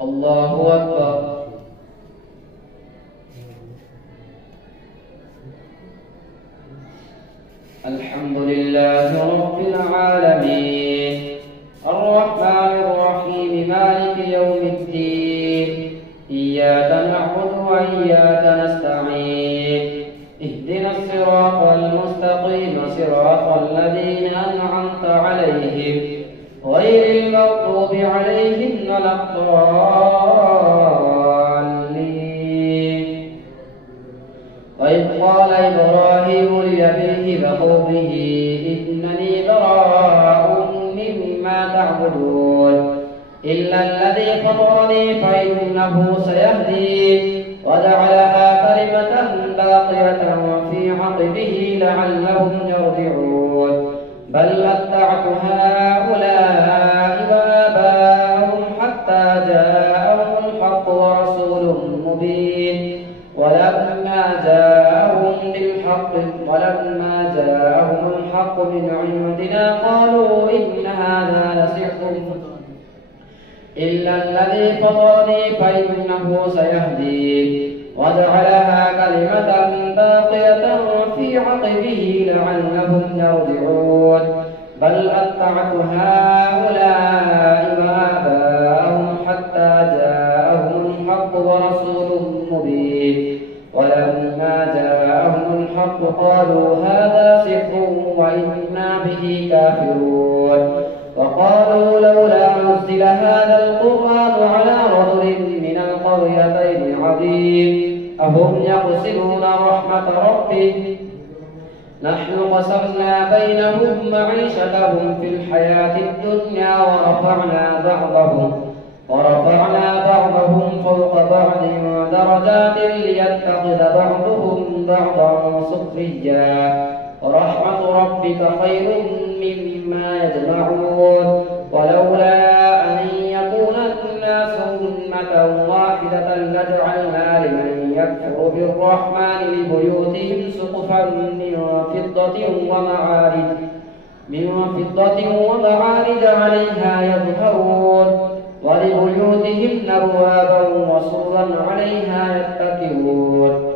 الله أكبر. الحمد لله رب العالمين الرحمن الرحيم مالك يوم الدين إياك نعبد وإياك نستعين اهدنا الصراط المستقيم صراط الذين أنعمت عليهم غير المغضوب عليهم ولا الضالين. وإذ قال إبراهيم لأبيه وقومه إنني براء مما تعبدون إلا الذي فطرني فإنه سيهدين وجعلها كلمة باقية في عقبه لعلهم يرجعون بل متعت هؤلاء وآباءهم حتى جاءهم الحق ورسول مبين ولما جاءهم الحق من عندنا قالوا إن هذا لسحر إلا الذي فطرني فإنه سيهدين وجعلها كلمة باقية في عقبه لعلهم يرجعون بل أتبعت هؤلاء وآباءهم حتى جاءهم الحق ورسول مبين ولما جاءهم الحق قالوا هذا سحر وإنا به كافرون وقالوا لولا نزل هذا القرآن على رجل من القريتين عظيم أهم يقسمون رحمة ربه نحن قسمنا بينهم معيشتهم في الحياة الدنيا ورفعنا بعضهم فوق بعض درجات ليتخذ بعضهم بعضا سخريا ورحمة ربك خير مما يجمعون ولولا أن يكون الناس أمة واحدة لجعلنا لمن يكفر بالرحمن لبيوتهم سقفا من فضة ومعارج عليها يظهرون ولبيوتهم أبوابا وسرا عليها يتكئون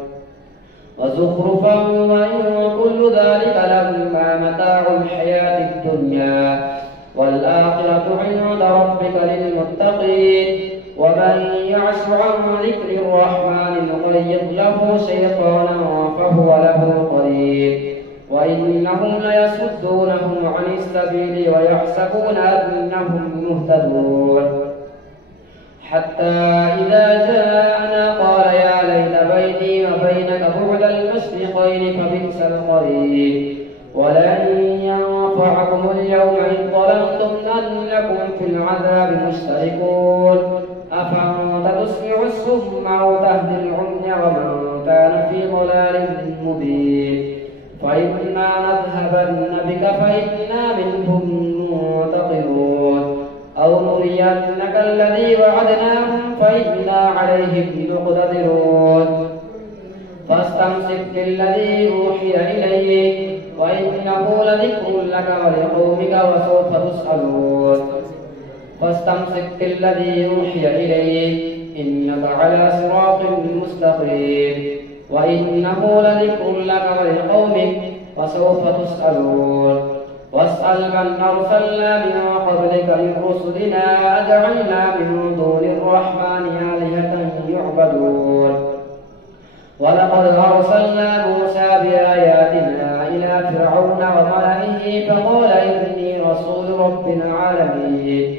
وزخرفا وإن كل ذلك لما متاع الحياة الدنيا والآخرة عند ربك للمتقين ومن يعش عن ذكر الرحمن نقيض له شيطانا فهو له قرين وإنهم ليصدونهم عن السبيل ويحسبون أنهم مهتدون حتى إذا جاءنا قال يا ليت بيني وبينك بعد المشرقين فبئس القرين ولن ينفعكم اليوم إذ ظلمتم أنكم في العذاب مشتركون أفأنت تسمع الصم أو تهدي العمي ومن كان في ضلال مبين فإما نذهبن بك فإنا منهم منتقمون أو نرينك الذي وعدناهم فإنا عليهم مقتدرون فاستمسك بالذي أوحي إليك وإنه لذكر لك ولقومك وسوف تسألون فاستمسك بالذي أوحي إليك إنك على صراط مستقيم وإنه لذكر لك ولقومك وسوف تسألون واسأل من أرسلنا من قبلك من رسلنا أجعلنا من دون الرحمن آلهة يعبدون ولقد أرسلنا موسى بآياتنا إلى فرعون وملئه فقال إني رسول رب العالمين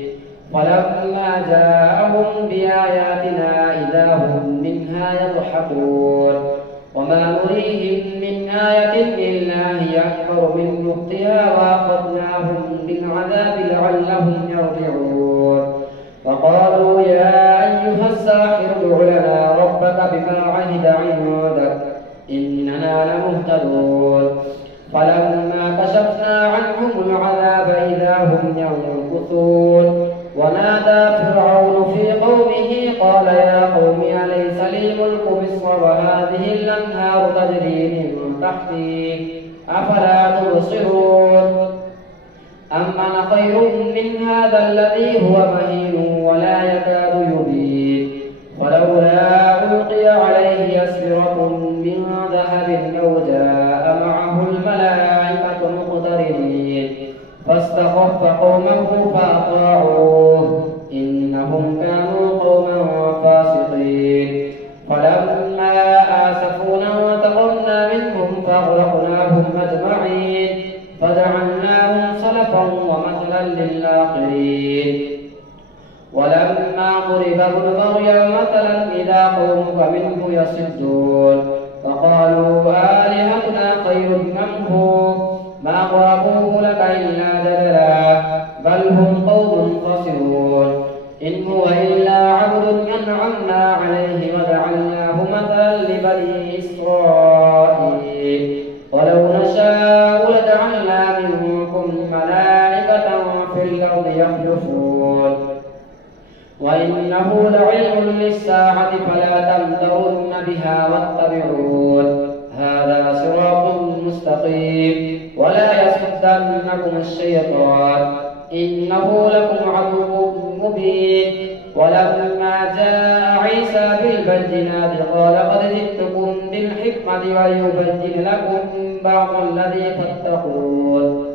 فلما جاءهم بآياتنا إذا هم منها يضحكون وما نريهم من آية إلا هي أكبر من أختها وأخذناهم بالعذاب لعلهم يرجعون وقالوا يا أيها الساحر ادع لنا ربك بما عهد عندك إننا لمهتدون فلما كشفنا عنهم العذاب إذا هم ينكثون ونادى فرعون في قومه قال يا قوم أليس لي ملك مصر وهذه الأنهار تجري من تحتي أفلا تبصرون أمن خير من هذا الذي هو مهين ولا يكاد يبين ولولا ألقي عليه أسورة من ذهب أو جاء معه الملائكة مقترنين فاستخف قومه فأطاعوه إنهم كانوا قوما فاسقين فلما آسفونا انتقمنا منهم فأغرقناهم أجمعين فجعلناهم سلفا ومثلا للآخرين ولما ضرب ابن مريم مثلا إذا قومك منه يصدون فقالوا آلهتنا خير أم هو ما ضربوه لك إلا جدلا بل هم قوم خاسرون إن هو إلا عبد أنعمنا عليه وجعلناه مثلا لبني إسرائيل ولو نشاء لجعلنا منكم ملائكة في الأرض يخلفون وإنه لعلم للساعة فلا تمترن بها واتبعون هذا صراط مستقيم ولا يصدنكم الشيطان إنه لكم عدو مبين ولما جاء عيسى بالبينات قال قد جئتكم بالحكمة وليبين لكم بعض الذي تتقون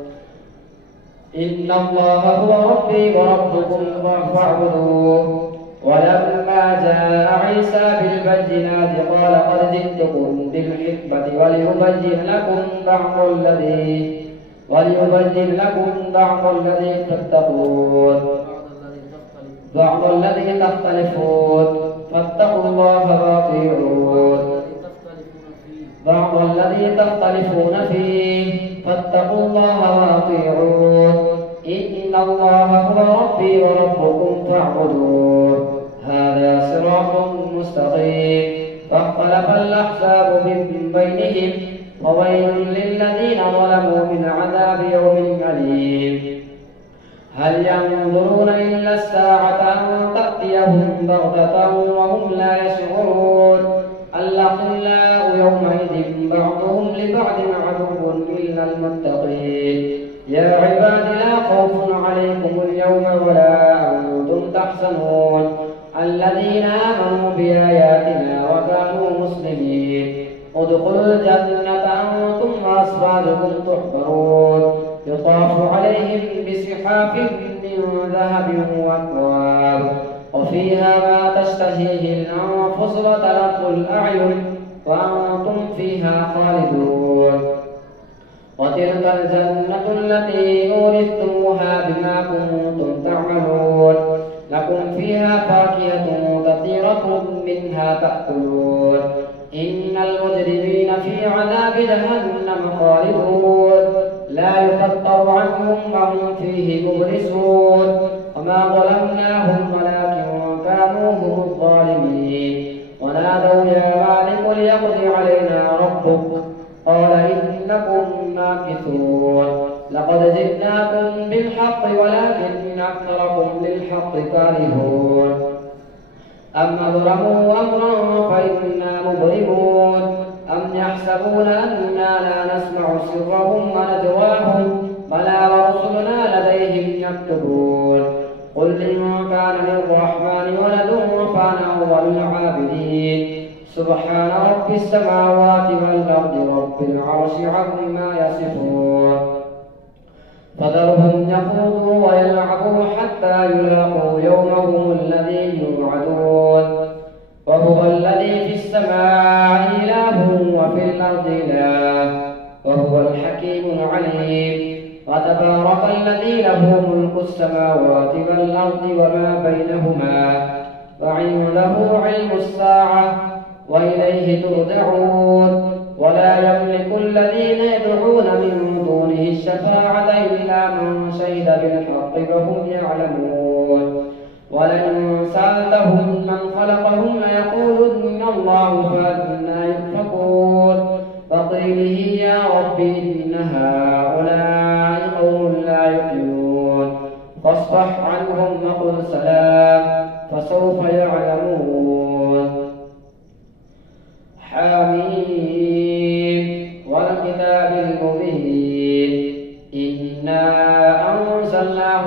إن الله هو ربي وربكم فاعبدوه ولما جاء عيسى بالبينات قال قد جئتكم بالحكمة وليبين لكم بعض الذي تتقون بعض الذي تختلفون فاتقوا الله وأطيعون بعض الذي تختلفون فيه فاتقوا الله وأطيعون إن الله هو ربي وربكم فاعبدوه هذا صراط مستقيم فاختلف الأحزاب من بينهم وويل للذين ظلموا من عذاب يوم أليم هل ينظرون إلا الساعة أن تأتيهم بغتة وهم لا يشعرون الأخلاء يومئذ بعضهم لبعض عدو إلا المتقين يا عباد لا خوف عليكم اليوم ولا أنتم تحزنون الذين آمنوا بآياتنا وكانوا مسلمين ادخلوا الجنة أنتم وأزواجكم تحبرون يطاف عليهم بسحاف من ذهب وأكواب وفيها ما تشتهيه الأنفس وتلظ الأعين وأنتم فيها خالدون وتلك الجنة التي أورثتموها بما كنتم تعملون لكم فيها فاكهة كثيرة منها تأكلون إن المجرمين في عذاب جهنم خالدون لا يفتر عنهم وهم فيه مبلسون وما ظلمناهم ولكن كانوا هم الظالمين ونادوا يا مالك ليقضي علينا ربك قال إنكم ماكثون لقد جئناكم بالحق ولكن أكثركم للحق كارهون أم أبرموا أمرا فإنا مبرمون أم يحسبون أنا لا نسمع سرهم ونجواهم بلى ورسلنا لديهم يكتبون قل إن كان للرحمن ولد فأنا أول العابدين سبحان رب السماوات والأرض رب العرش عما يصفون فذرهم يخوضوا ويلعبوا حتى يلاقوا يومهم الذي يوعدون وهو الذي في السماء إله وفي الأرض إله وهو الحكيم العليم وتبارك الذي له ملك السماوات والأرض وما بينهما وعنده علم الساعة وإليه ترجعون ولا يملك الذين يدعون من دونه الشفاعة إلا من شهد بالحق فهم يعلمون ولئن سألتهم من خلقهم ليقولن الله فأنى يؤفكون فقيله يا رب إن هؤلاء قوم لا يؤمنون فاصفح عنهم وقل سلام فسوف يعلمون حميم والكتاب المبين إنا أنزلناه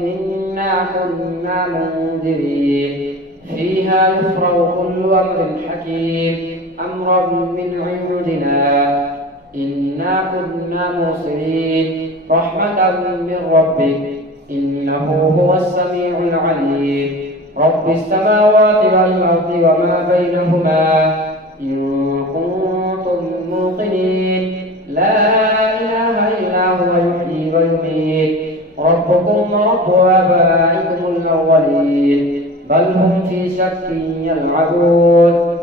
إنا كنا منذرين فيها يفرغ كل أمر حكيم أمرا من عندنا إنا كنا مرسلين رحمة من ربك إنه هو السميع العليم رب السماوات والأرض وما بينهما إن كنتم موقنين لا إله إلا هو يحيي ويميت ربكم ورب آبائكم الأولين بل هم في شك يلعبون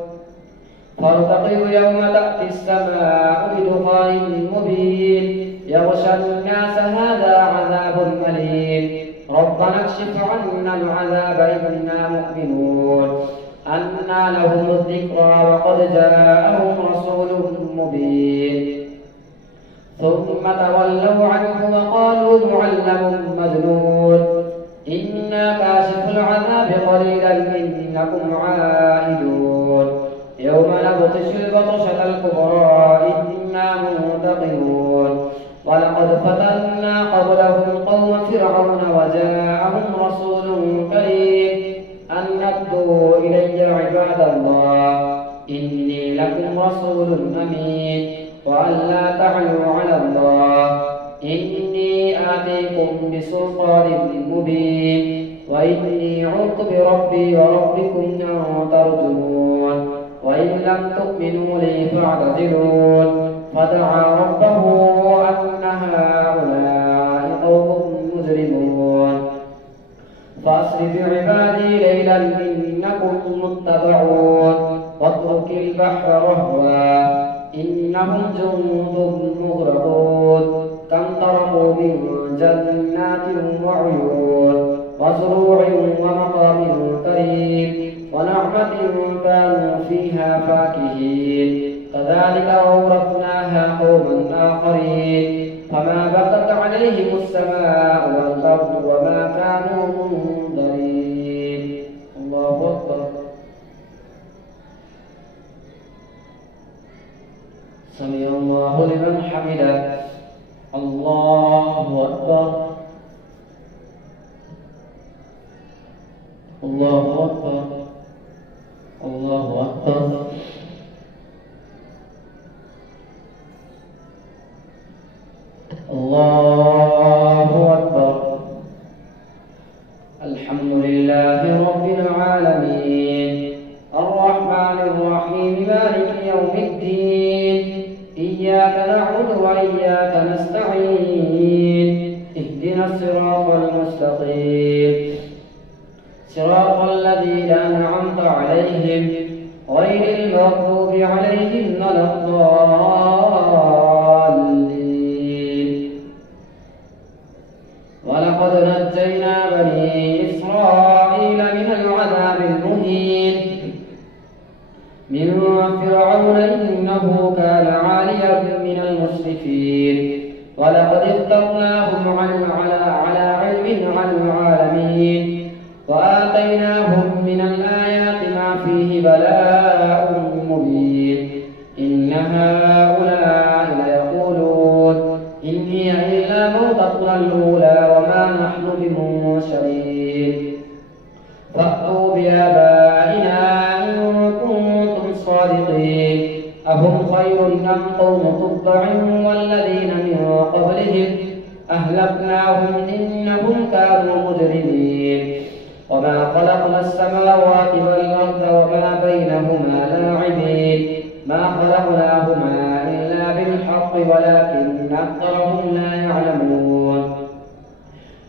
فارتقبوا يوم تأتي السماء بدخان مبين يغشى الناس هذا عذاب أليم ربنا اكشف عنا العذاب إنا مؤمنون أنى لهم الذكرى وقد جاءهم رسول مبين ثم تولوا عنه وقالوا معلم مجنون إنا كاشف العذاب قليلا إنكم عائدون يوم نبطش البطشة الكبرى إنا منتقمون ولقد فتنا قبلهم قوم فرعون وجاءهم رسول كريم أن ادوا إلي عباد الله إني لكم رسول أمين وأن لا تعلوا على الله إني آتيكم بسلطان مبين وإني عذت بربي وربكم أن ترجمون وإن لم تؤمنوا لي فاعتذرون فدعا ربه أن هؤلاء قوم مجرمون فأسر بعبادي ليلا إنكم متبعون واترك البحر رهوا إنهم جند مغرقون كم تركوا من جنات وعيون وزروع ومقام كريم ونعمة كانوا فيها فاكهين كذلك أورثناها قوما آخرين فما بقت عليهم السماء والأرض وما كانوا منذرين الله أكبر سمع الله لمن حمده الله أكبر الله أكبر الله أكبر الله أكبر الحمد لله رب العالمين الرحمن الرحيم مالك يوم الدين إياك نعبد وإياك نستعين اهدنا الصراط المستقيم صراط الذين أنعمت عليهم غير المغضوب عليهم ولا الضالين ولقد نجينا بني إسرائيل من العذاب المهين من فرعون إنه كان عاليا من المسرفين ولقد اخترناهم على علم على العالمين وآتيناهم من الآيات ما فيه بلاء مبين إن هؤلاء ليقولون إن هي إلا موتتنا الأولى وما نحن بمنشرين فأتوا بآبائنا إن كنتم صادقين أهم خير أم قوم تبع والذين من قبلهم أهلكناهم إنهم كانوا مجرمين وما خلقنا السماوات والأرض وما بينهما لاعبين ما خلقناهما إلا بالحق ولكن أكثرهم لا يعلمون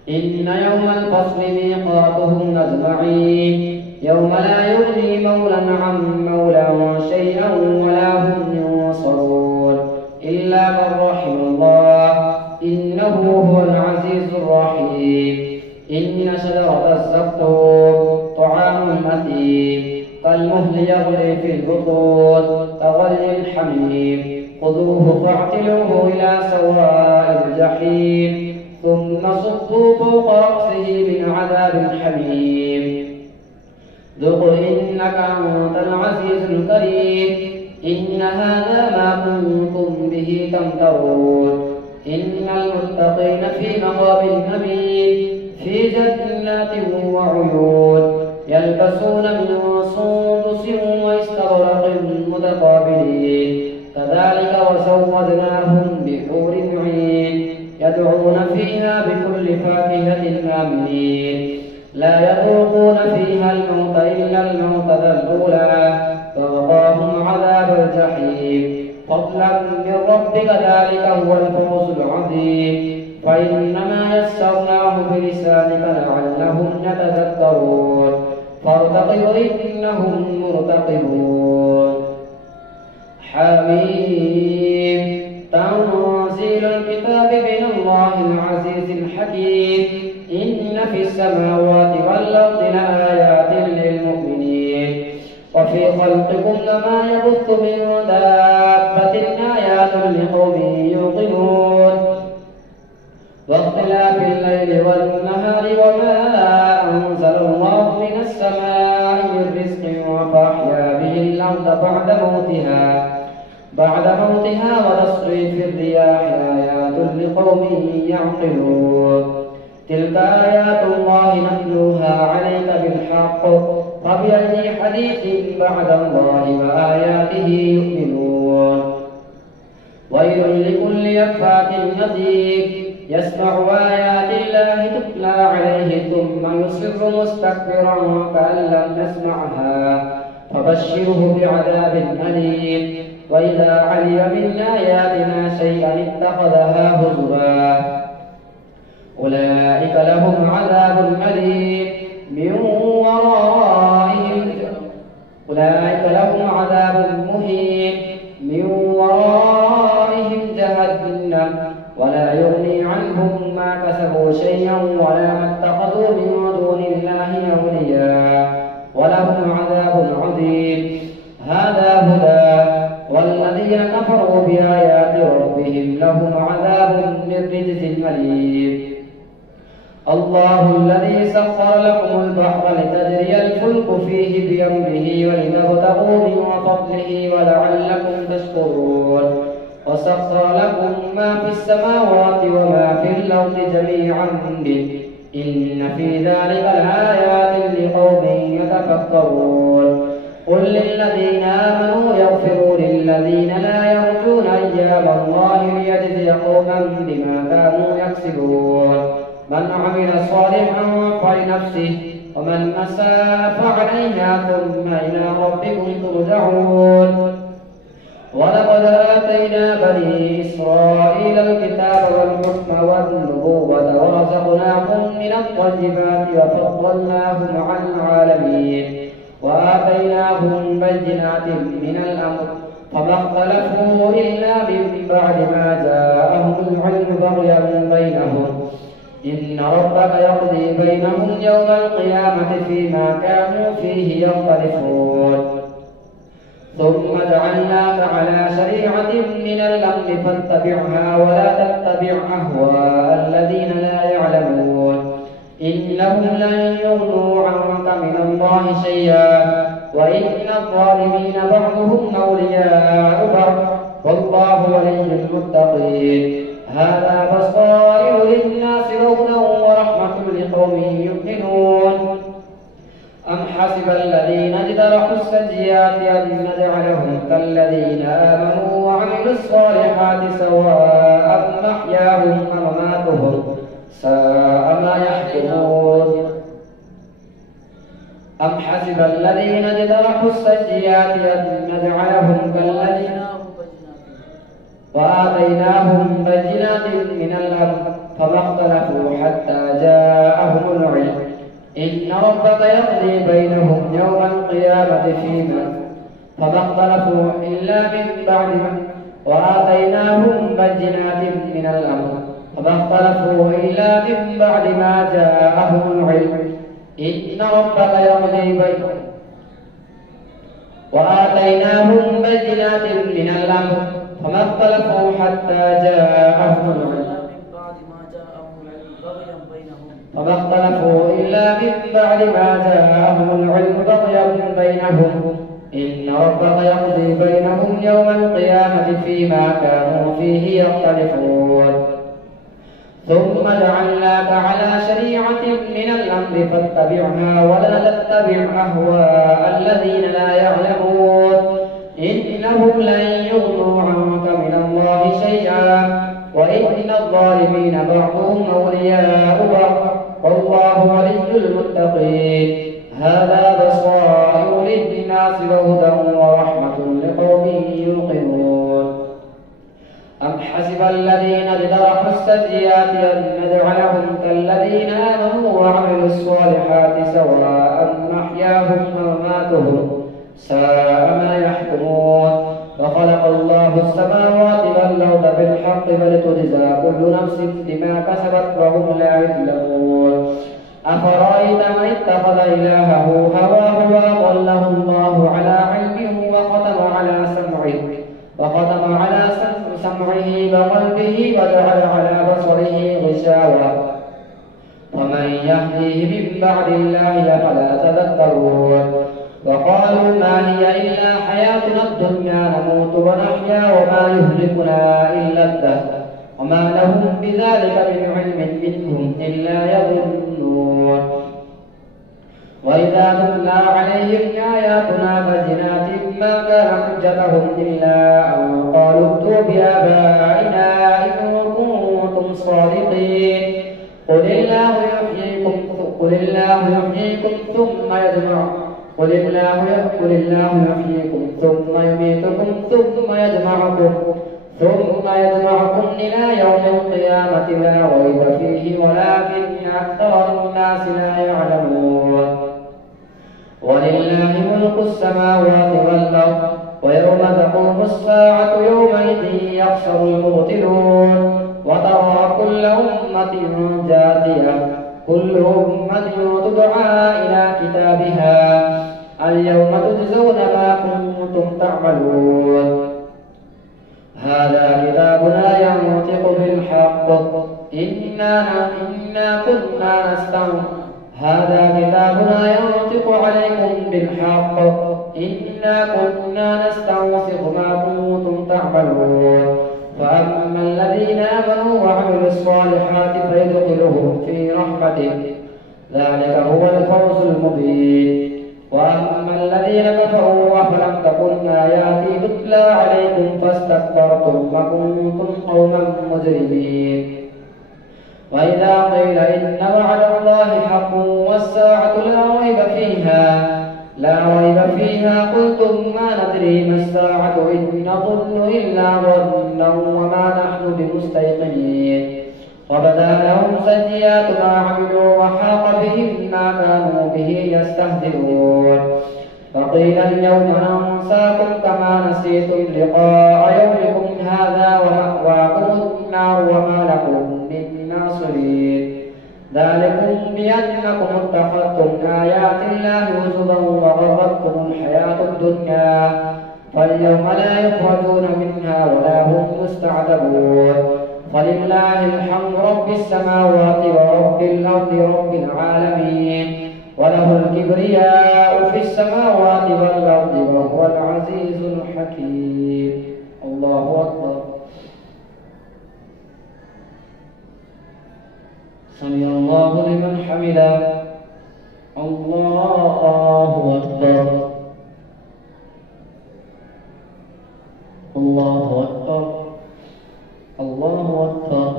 إن يوم الفصل ميقاتهم أجمعين يوم لا يغني مولى عن مولى شيئا ولا هم ينصرون إلا من رحم الله إنه هو العزيز الرحيم إن شجرة الزقوم طعام الأثيم كالمهل يغلي في البطون كغلي الحميم خذوه فاعتلوه إلى سواء الجحيم ثم صبوا فوق رأسه من عذاب الحميم ذق إنك أنت العزيز الكريم إن هذا ما كنتم به تمترون إن المتقين في مقام أمين في جنات وعيون يلبسون من سندس واستبرق متقابلين كذلك وزوجناهم بحور عين يدعون فيها بكل فاكهة آمنين لا يذوقون فيها الموت إلا الموتة الأولى ووقاهم عذاب الجحيم فضلا من ربك ذلك هو الفوز العظيم فإنما يسرناه بلسانك لعلهم يتذكرون فارتقب إنهم مرتقبون حميم تنزيل الكتاب من الله العزيز الحكيم إن في السماوات والأرض لآيات للمؤمنين وفي خلقكم لما يبث من دابة آيات لقوم يوقنون واختلاف الليل والنهار وما أنزل الله من السماء من رزق فأحيا به الأرض بعد موتها وتصريف الرياح آيات لقوم يعقلون تلك آيات الله نتلوها عليك بالحق فبأي حديث بعد الله وآياته يؤمنون ويل لكل أفاك أثيم يسمع آيات الله تتلى عليه ثم يصر مستكبرا كأن لم يسمعها فبشره بعذاب أليم وإذا علم من آياتنا شيئا اتخذها هزوا أولئك لهم عذاب أليم من ورائهم أولئك لهم عذاب مهين من ورائهم جهنم ولا يغني عنهم ما كسبوا شيئا ولا ما اتخذوا من دون الله أولياء ولهم عذاب عظيم هذا هدى والذين كفروا بآيات ربهم لهم عذاب من رجز أليم الله الذي سخر لكم البحر لتجري الفلك فيه بأمره ولتبتغوا من فضله ولعلكم تشكرون وسخر لكم ما في السماوات وما في الأرض جميعا منه إن في ذلك لآيات لقوم يتفكرون قل للذين آمنوا يغفروا للذين لا يرجون أيام الله ليجزي قوما بما كانوا يكسبون من عمل صالحا فلنفسه ومن أساء فعليها ثم إلى ربكم ترجعون ولقد آتينا بني إسرائيل الكتاب والحكم والنبوة ورزقناهم من الطيبات وفضلناهم على العالمين وآتيناهم بينات من الأمر فما اختلفوا إلا من بعد ما جاءهم العلم بغيا بينهم إن ربك يقضي بينهم يوم القيامة فيما كانوا فيه يختلفون ثم جعلناك على شريعة من الأمر فاتبعها ولا تتبع أهواء الذين لا يعلمون إنهم لن يغنوا عنك من الله شيئا وإن الظالمين بعضهم أولياء بعض والله ولي المتقين هذا بصائر للناس هدى ورحمة لقوم يؤمنون أم حسب الذين اجترحوا السيئات أن نجعلهم كالذين آمنوا وعملوا الصالحات سواء محياهم ومماتهم ساء ما يحكمون أم حسب الذين اجترحوا السيئات أن نجعلهم كالذين وآتيناهم بينات من الأمر فما اختلفوا حتى جاءهم العلم إن ربك يقضي بينهم يوم القيامة فيما فما اختلفوا إلا من بعد ما وآتيناهم بينات من الأمر فما اختلفوا إلا من بعد ما جاءهم العلم إن ربك يقضي بينهم وآتيناهم بينات من الأمر فما اختلفوا حتى جاءهم العلم فما اختلفوا إلا من بعد ما جاءهم العلم بغيا بينهم إن ربك يقضي بينهم يوم القيامة فيما كانوا فيه يختلفون ثم جعلناك على شريعة من الأمر فاتبعها ولا تتبع أهواء الذين لا يعلمون إنهم لن يغنوا عنك من الله شيئا وإن الظالمين بعضهم أولياء بعض والله ولي المتقين. هذا بصائر للناس وهدى ورحمة لقوم يوقنون. أم حسب الذين اجترحوا السيئات أن نجعلهم كالذين آمنوا وعملوا الصالحات سواء محياهم ومماتهم ساء ما يحكمون. وخلق الله السماوات والأرض بالحق فلتجزى كل نفس بما كسبت وهم لا يظلمون. أفرأيت من اتخذ إلهه هواه وأضله الله على علمه وختم على سمعه وقلبه وجعل على بصره غشاوة ومن يهديه من بعد الله أفلا تذكرون. وقالوا ما هي إلا حياتنا الدنيا نموت ونحيا وما يهلكنا إلا الدهر وما لهم بذلك من علم منهم إلا يظنون. وإذا تتلى عليهم آياتنا بينات ما كان حجتهم إلا أن قالوا ائتوا بآبائنا إن كنتم صادقين. قل الله يحييكم ثم يميتكم ثم يجمعكم إلى يوم القيامة لا ريب فيه ولكن أكثر الناس لا يعلمون. ولله ملك السماوات والأرض ويوم تقوم الساعة يومئذ يخسر المبطلون. وترى كل أمة جاثية كل أمة تدعى إلى كتابها اليوم تجزون ما كنتم تعملون. هذا كتابنا ينطق بالحق هذا كتابنا ينطق عليكم بالحق إنا كنا نستنسخ ما كنتم تعملون. فأما الذين آمنوا وعملوا الصالحات فيدخلهم في رحمته ذلك هو الفوز المبين. وأما الذين كفروا أفلم تكن آياتي تتلى عليكم فاستكبرتم وكنتم قوما مجرمين. وإذا قيل إن وعد الله حق والساعة لا ريب فيها قلتم ما ندري ما الساعة إن نظن إلا ظنا وما نحن بمستيقنين. وبدا لهم سيئات ما عملوا وحاق بهم ما كانوا به يستهزئون. فقيل اليوم ننساكم كما نسيتم لقاء يومكم هذا ومأواكم النار وما لكم من ناصرين. ذلكم بأنكم اتخذتم آيات الله هزوا وغرتكم الحياة الدنيا فاليوم لا يخرجون منها ولا هم يستعتبون. فلله الحمد رب السماوات ورب الأرض رب العالمين وله الكبرياء في السماوات والأرض وهو العزيز الحكيم. الله أكبر. سمع الله لمن حمده. الله أكبر. الله أكبر. الله أكبر.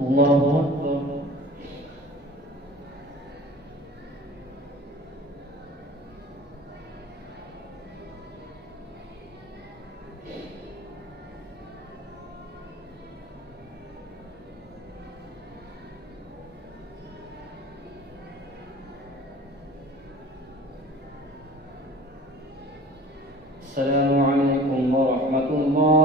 الله أكبر. السلام عليكم ورحمة الله